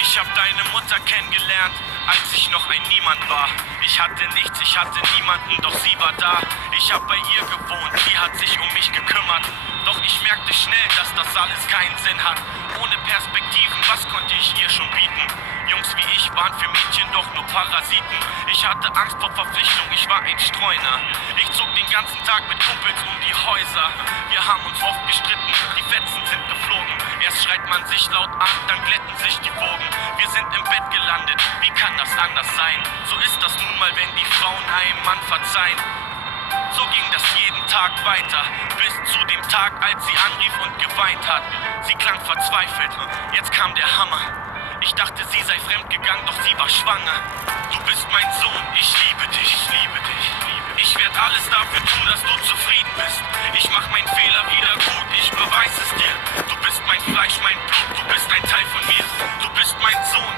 Ich hab deine Mutter kennengelernt, als ich noch ein Niemand war. Ich hatte nichts, ich hatte niemanden, doch sie war da. Ich hab bei ihr gewohnt, sie hat sich um mich gekümmert. Doch ich merkte schnell, dass das alles keinen Sinn hat. Ohne Perspektiven, was konnte ich ihr schon bieten? Jungs wie ich waren für Mädchen doch nur Parasiten. Ich hatte Angst vor Verpflichtung, ich war ein Streuner. Ich zog den ganzen Tag mit Kumpels um die Häuser. Wir haben uns oft gestritten, die Fetzen sind geflogen. Erst schreit man sich laut an, dann glätten sich die Wogen. Wir sind im Bett gelandet, wie kann das anders sein? So ist das nun mal, wenn die Frauen einem Mann verzeihen. So ging das jeden Tag weiter, bis zu dem Tag, als sie anrief und geweint hat. Sie klang verzweifelt, jetzt kam der Hammer. Ich dachte, sie sei fremdgegangen, doch sie war schwanger. Du bist mein Sohn, ich liebe dich, ich liebe dich. Ich werde alles dafür tun, dass du zufrieden bist. Ich mach meinen Fehler wieder gut, ich beweis es dir. Du bist mein Fleisch, mein Blut, du bist ein Teil von mir. Du bist mein Sohn,